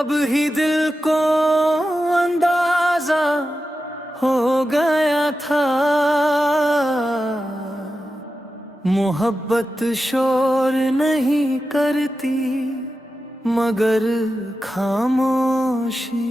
तब ही दिल को अंदाजा हो गया था, मोहब्बत शोर नहीं करती मगर खामोशी।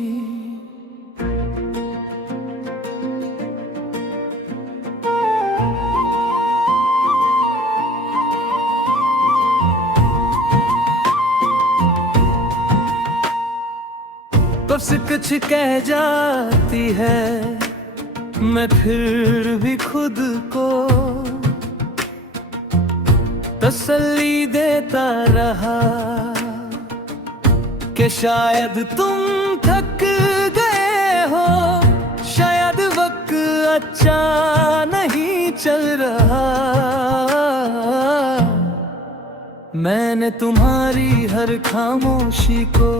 बस कुछ कह जाती है, मैं फिर भी खुद को तसल्ली देता रहा कि शायद तुम थक गए हो, शायद वक्त अच्छा नहीं चल रहा। मैंने तुम्हारी हर खामोशी को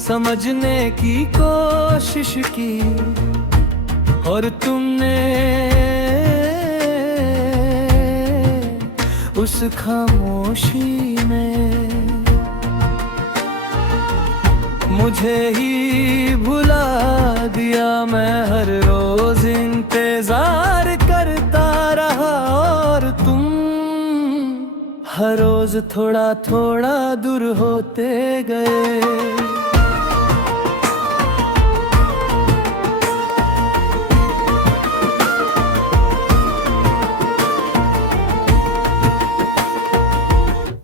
समझने की कोशिश की और तुमने उस खामोशी में मुझे ही भुला दिया। मैं हर रोज इंतजार करता रहा और तुम हर रोज थोड़ा थोड़ा दूर होते गए।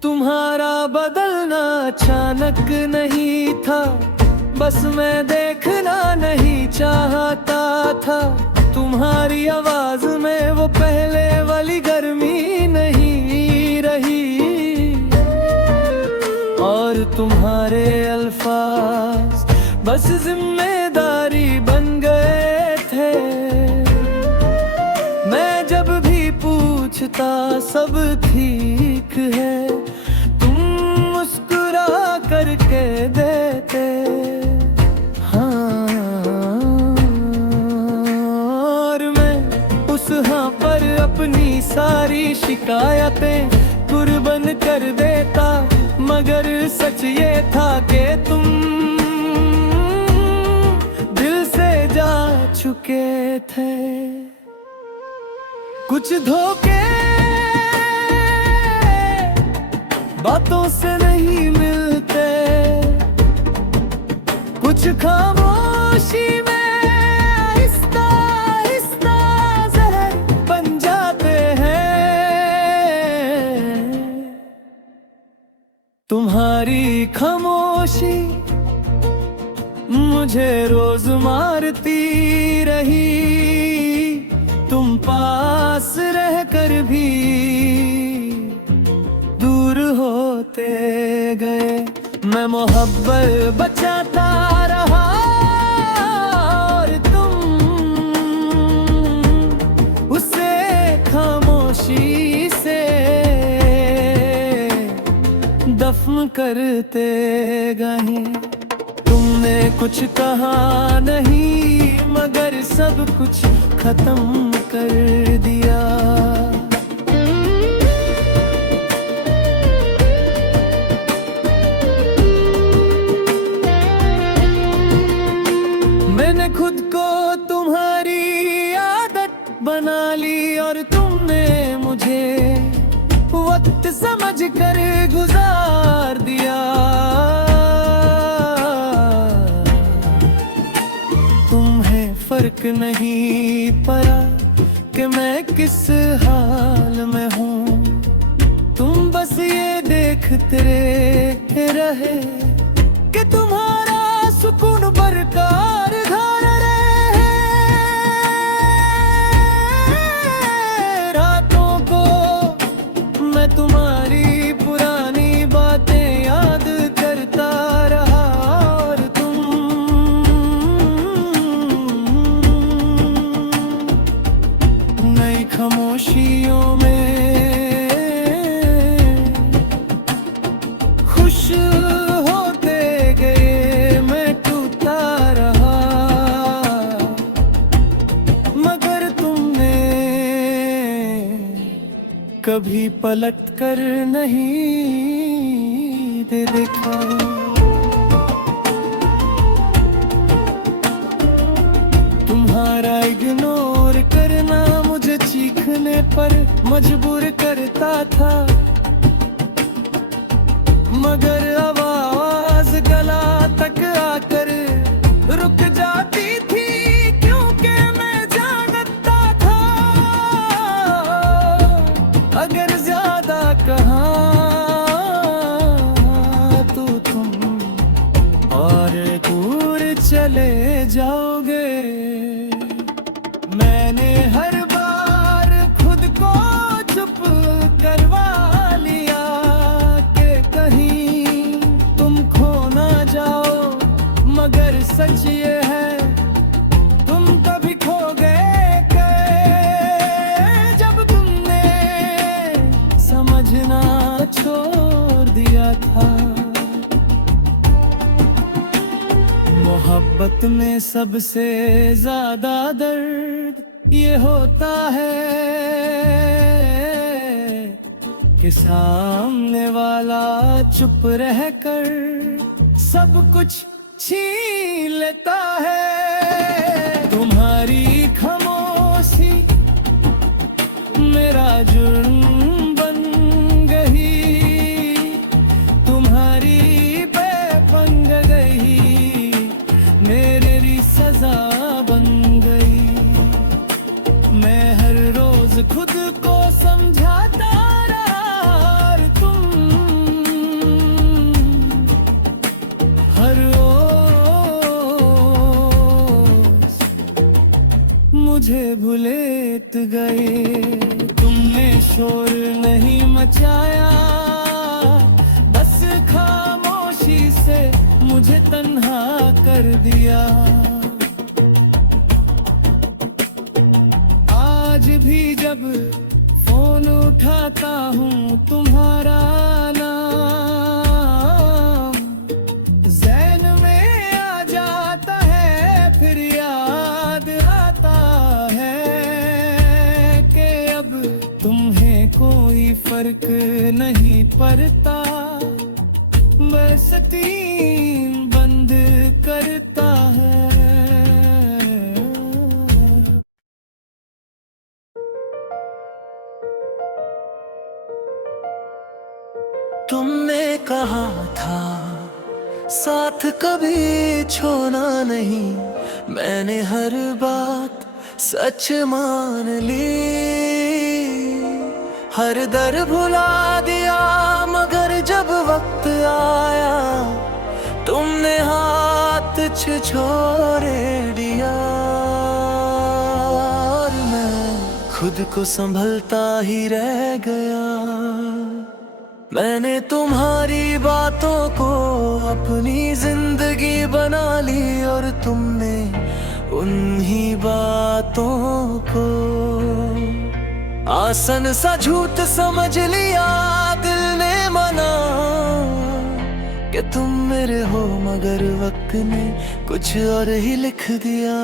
तुम्हारा बदलना अचानक नहीं था, बस मैं देखना नहीं चाहता था। तुम्हारी आवाज में वो पहले वाली गर्मी नहीं रही और तुम्हारे अल्फाज बस जिम्मेदारी बन गए थे। मैं जब भी पूछता सब ठीक है, करके देते। हाँ, और मैं उस हाँ पर अपनी सारी शिकायतें कुर्बान कर देता, मगर सच ये था कि तुम दिल से जा चुके थे। कुछ धोखे बातों से नहीं मिलते, कुछ खामोशी में आहिस्ता आहिस्ता जहर बन जाते हैं। तुम्हारी खामोशी मुझे रोज मारती रही, तुम पास रहकर भी दूर होते गए। मैं मोहब्बत बचाता रहा और तुम उसे खामोशी से दफन करते गए। तुमने कुछ कहा नहीं मगर सब कुछ खत्म कर दिया। मैंने खुद को तुम्हारी आदत बना ली और तुमने मुझे वक्त समझ कर गुजार दिया। तुम्हें फर्क नहीं पड़ा कि मैं किस हाल में हूँ, तुम बस ये देखते रहे कि तुम्हारा सुकून बरकरार रहे। रातों को मैं तुम्हारी पुरानी बातें याद करता रहा और तुम नई खामोशियों में खुश होते गए। मैं टूटा रहा मगर तुमने कभी पलट कर नहीं देखा। पर मजबूर करता था, मगर आवाज गला तक आकर रुक जाती थी, क्योंकि मैं जानता था अगर ज्यादा कहा तो तुम और दूर चले जाओगे। मैंने हर बार खुद को चुप करवा लिया कि कहीं तुम खो ना जाओ, मगर सच ये है तुम कभी खो गए के जब तुमने समझना छोड़ दिया था। मोहब्बत में सबसे ज्यादा दर्द ये होता है कि सामने वाला चुप रहकर सब कुछ छीन लेता है। तुम्हारी खामोशी मेरा जुर्म बन गई, तुम्हारी बेपंग गई मेरी सजा बन गई। मैं हर रोज खुद को समझाता रहा और तुम हर रोज मुझे भुलेत गए। तुमने शोर नहीं मचाया, बस खामोशी से मुझे तन्हा कर दिया। आज भी जब फोन उठाता हूँ तुम्हारा नाम ज़हन में आ जाता है, फिर याद आता है कि अब तुम्हें कोई फर्क नहीं पड़ता, बस तीन बंद करता है। तुमने कहा था साथ कभी छोड़ना नहीं, मैंने हर बात सच मान ली। हर दर भुला दिया, मगर जब वक्त आया तुमने हाथ छोड़े दिया। और मैं खुद को संभलता ही रह गया। मैंने तुम्हारी बातों को अपनी जिंदगी बना ली, और तुमने उन्हीं बातों को आसान सा झूठ समझ लिया। दिल ने माना कि तुम मेरे हो, मगर वक्त ने कुछ और ही लिख दिया।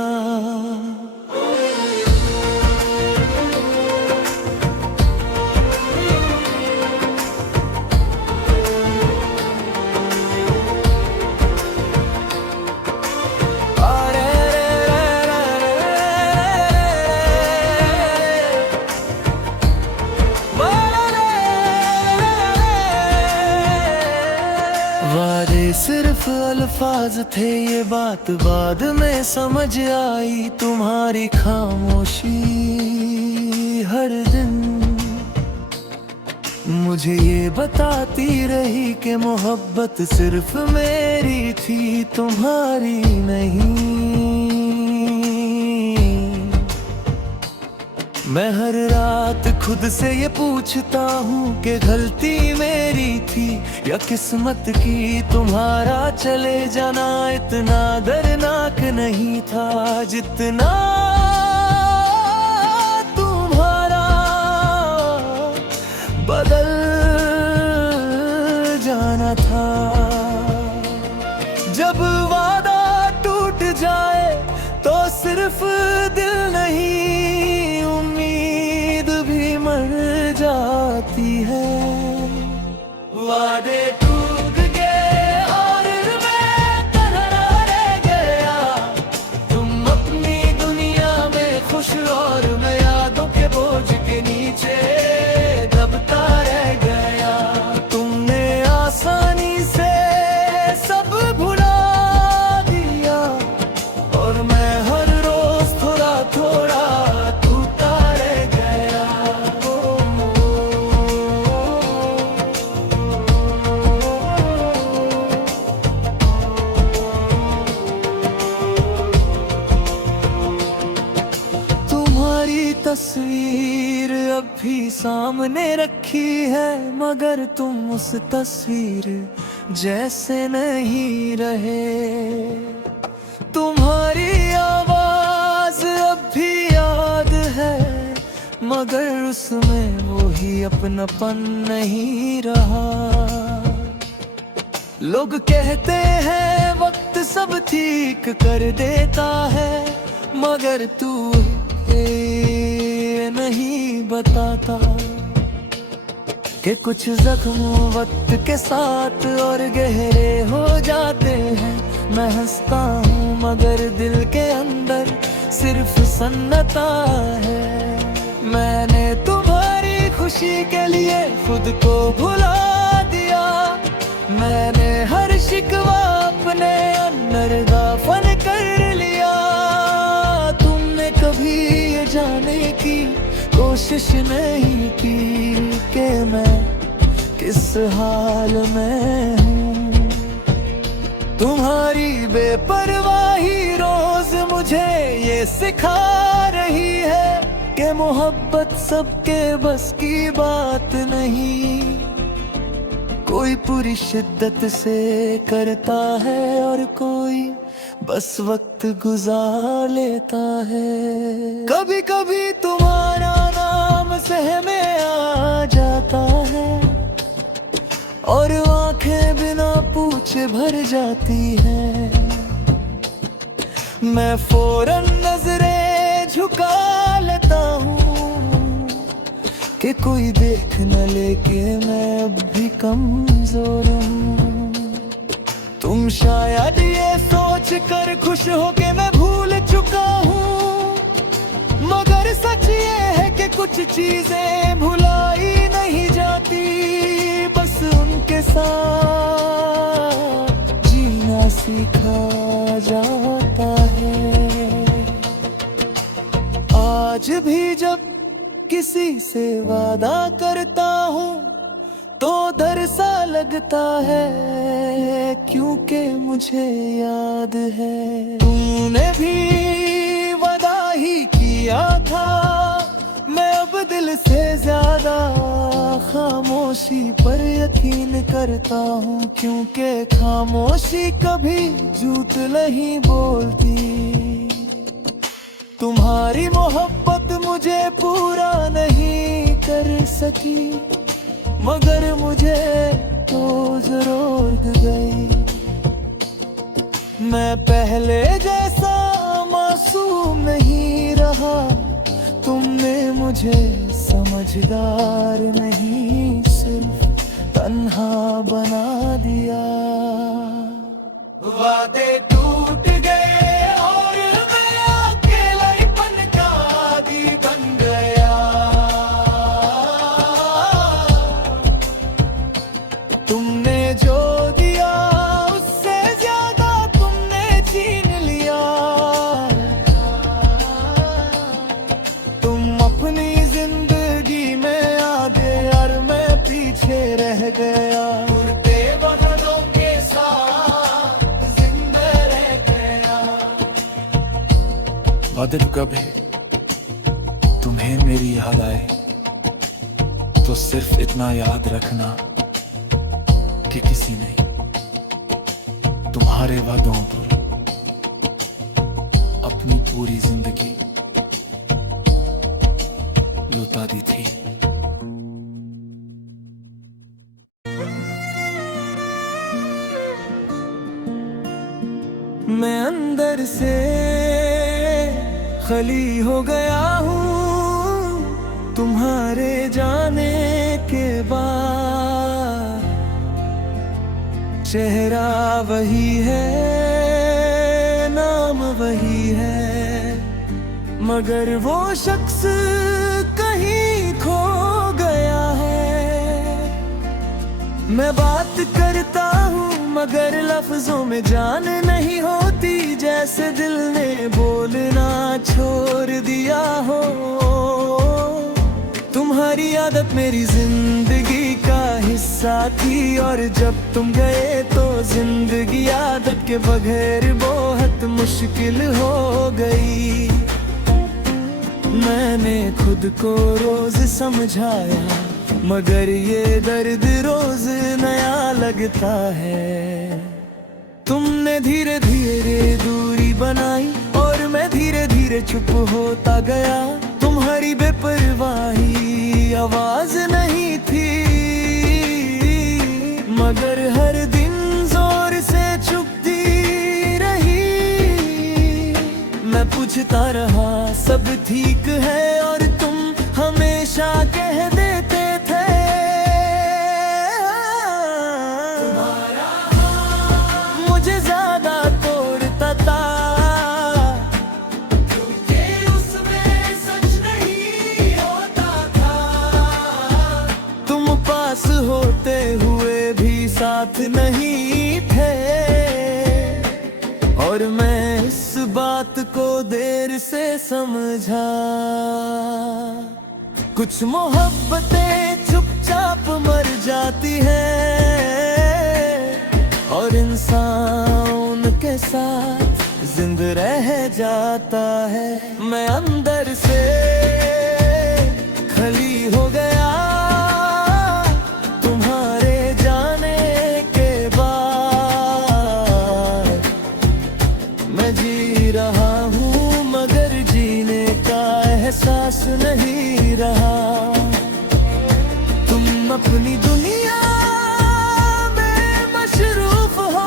सिर्फ अल्फाज थे, ये बात बाद में समझ आई। तुम्हारी खामोशी हर दिन मुझे ये बताती रही कि मोहब्बत सिर्फ मेरी थी, तुम्हारी नहीं। मैं हर रात खुद से ये पूछता हूँ कि गलती मेरी थी या किस्मत की। तुम्हारा चले जाना इतना दर्दनाक नहीं था जितना तुम्हारा बदल जाना था। जब वादा टूट जाए तो सिर्फ दिल नहीं, उम्मीद भी मर जाती है। वादे टूट गए और मैं तन्हा रह गया, तुम अपनी दुनिया तस्वीर अब भी सामने रखी है, मगर तुम उस तस्वीर जैसे नहीं रहे। तुम्हारी आवाज अब भी याद है, मगर उसमें वो ही अपनापन नहीं रहा। लोग कहते हैं वक्त सब ठीक कर देता है, मगर तू ये नहीं बताता कि कुछ जख्म वक्त के साथ और गहरे हो जाते हैं। मैं हंसता हूँ मगर दिल के अंदर सिर्फ सन्नाटा है। मैंने तुम्हारी खुशी के लिए खुद को भुला दिया, मैंने हर शिकवा अपने अंदर दफन कर लिया। तुमने कभी ये जाने की कोशिश नहीं की कि मैं किस हाल में हूँ। तुम्हारी बेपरवाही रोज मुझे ये सिखा रही है कि मोहब्बत सबके बस की बात नहीं। कोई पूरी शिद्दत से करता है और कोई बस वक्त गुजार लेता है। कभी कभी तुम्हारा नाम सहमे आ जाता है और आंखें बिना पूछे भर जाती हैं। मैं फौरन नजरें झुका लेता हूँ कि कोई देख न ले कि मैं अब भी कमजोर हूँ। तुम शायद ये सोच कर खुश हो कि मैं भूल चुका हूँ, मगर सच ये है कि कुछ चीजें भुलाई नहीं जाती, बस उनके साथ जीना सीखा जाता है। आज भी जब किसी से वादा करता हूँ तो डर सा लगता है, क्योंकि मुझे याद है तूने भी वादा ही किया था। मैं अब दिल से ज्यादा खामोशी पर यकीन करता हूँ, क्योंकि खामोशी कभी झूठ नहीं बोलती। तुम्हारी मोहब्बत मुझे पूरा नहीं कर सकी, मगर मुझे तो जरूर गई। मैं पहले जैसा मासूम नहीं रहा, तुमने मुझे समझदार नहीं सिर्फ तन्हा बना दिया। वादे टूट गए और मैं अकेलापन का आदी बन गया। तुमने जो दिया उससे ज्यादा तुमने छीन लिया। तुम अपनी जिंदगी में आगे और मैं पीछे रह गया। उड़ते बादलों के साथ जिंदा रह गया। वादे तो कब है तुम्हें मेरी याद आए तो सिर्फ इतना याद रखना कि किसी ने तुम्हारे वादों पर अपनी पूरी जिंदगी लुटा दी थी। मैं अंदर से खली हो गया हूँ तुम्हारे जाने के बाद। चेहरा वही है, नाम वही है, मगर वो शख्स कहीं खो गया है। मैं बात करता हूँ मगर लफ्जों में जान नहीं होती, जैसे दिल ने बोलना छोड़ दिया हो। तुम्हारी आदत मेरी जिंदगी का हिस्सा थी, और जब तुम गए तो जिंदगी आदत के बगैर बहुत मुश्किल हो गई। मैंने खुद को रोज समझाया, मगर ये दर्द रोज नया लगता है। तुमने धीरे धीरे दूरी बनाई और मैं धीरे धीरे चुप होता गया। तुम्हारी बेपरवाही आवाज नहीं थी, मगर हर दिन जोर से चुपती रही। मैं पूछता रहा सब ठीक है, और तुम हमेशा कह देते थे तुम्हारा हाथ मुझे ज्यादा तोड़ता था, क्योंकि उसमें सच नहीं होता था। तुम पास होते हुए भी साथ नहीं थे, और मैं इस बात को देर से समझा। कुछ मोहब्बतें चुपचाप मर जाती हैं, और इंसान उनके साथ जिंदा रह जाता है। मैं अंदर से खली हो गया तुम्हारे जाने के बाद। मैं जी रहा हूँ मगर जीने का एहसास नहीं रहा। तुम अपनी दुनिया में मशरूफ हो,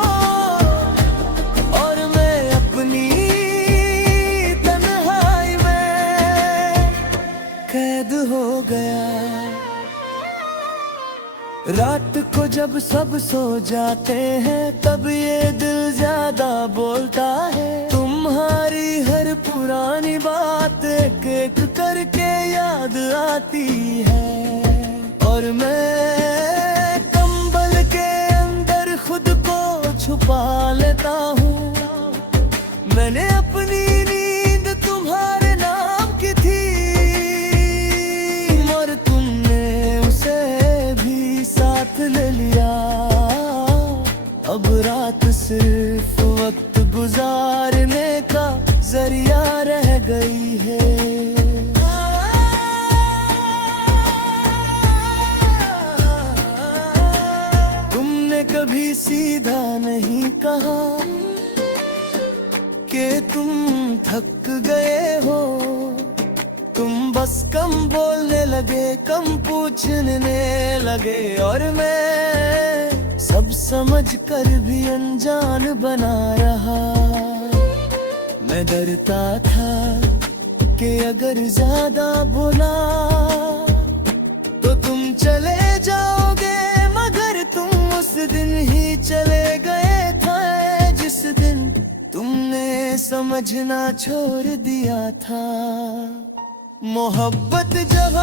और मैं अपनी तन्हाई में कैद हो गया। रात को जब सब सो जाते हैं, तब ये दिल ज्यादा बोलता है। तुम्हारी हर पुरानी बात एक एक करके याद आती है, और मैं कंबल के अंदर खुद को छुपा लेता हूँ। मैंने अपनी नींद तुम्हारे नाम की थी, और तुमने उसे भी साथ ले लिया। अब रात सिर्फ वक्त गुजारने का जरिया रह गई है। तुमने कभी सीधा नहीं कहा कि तुम थक गए हो। तुम बस कम बोलने लगे, कम पूछने लगे, और मैं सब समझ कर भी अनजान बना रहा। मैं डरता था कि अगर ज्यादा बोला तो तुम चले जाओगे, मगर तुम उस दिन ही चले गए थे जिस दिन तुमने समझना छोड़ दिया था। मोहब्बत जब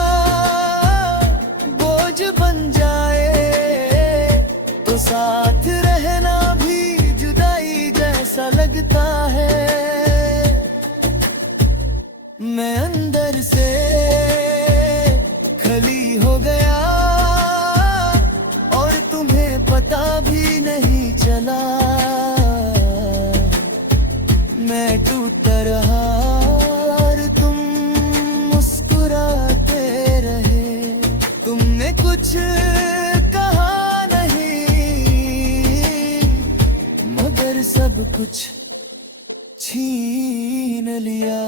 बोझ बन जाए तो साथ रहना भी जुदाई जैसा लगता है। मैं अंदर से खली हो गया, और तुम्हें पता भी नहीं चला। मैं टूटा रहा और तुम मुस्कुराते रहे। तुमने कुछ कहा नहीं, मगर सब कुछ छीन लिया।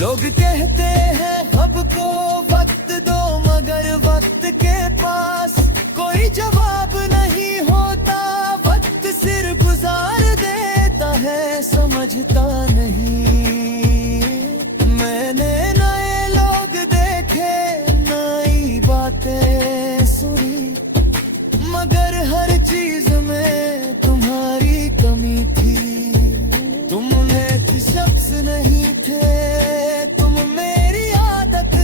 लोग कहते हैं अब को वक्त दो, मगर वक्त के पास कोई जवाब नहीं होता। वक्त सिर गुजार देता है, समझता नहीं। मैंने नए लोग देखे, नई बातें सुनी, मगर हर चीज में तुम्हारी कमी थी। तुम नेक शख्स नहीं थे, तुम मेरी आदत,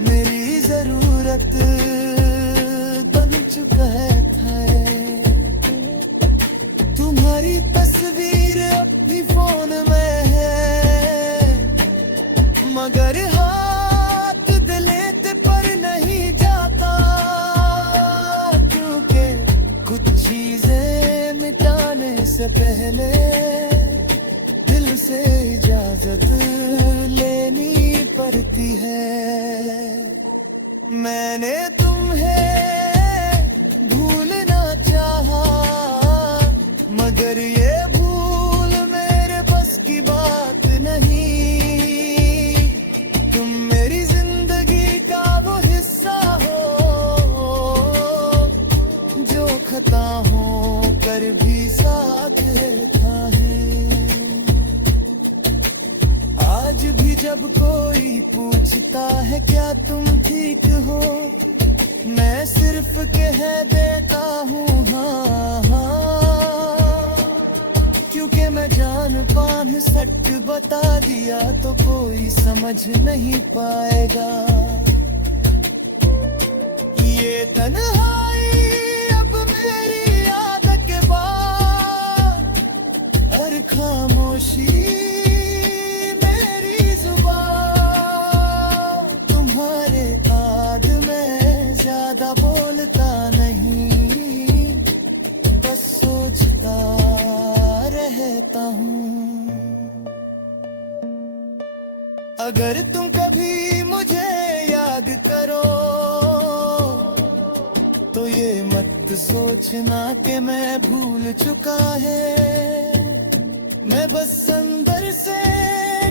मेरी जरूरत बन चुका था। तुम्हारी तस्वीर अब भी फोन में है, होती है। मैंने तुम्हें भूलना चाहा, मगर ये भूल मेरे बस की बात नहीं। तुम मेरी जिंदगी का वो हिस्सा हो जो खता हो कर भी साथ था है। आज भी जब कोई पूछता है क्या तुम ठीक हो, मैं सिर्फ कह देता हूँ हाँ हाँ, क्योंकि मैं जान पान सच बता दिया तो कोई समझ नहीं पाएगा। ये तन्हाई अब मेरी याद के बाद, और खामोशी मेरी जुबान। तुम्हारे याद में ज्यादा बोलता नहीं, बस सोचता रहता हूँ। अगर तुम कभी मुझे याद करो तो ये मत सोचना कि मैं भूल चुका है। मैं बस अंदर से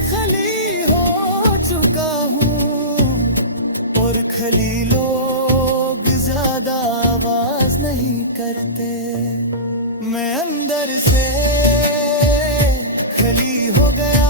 खली हो चुका हूँ, और खली लोग ज्यादा आवाज नहीं करते। मैं अंदर से खली हो गया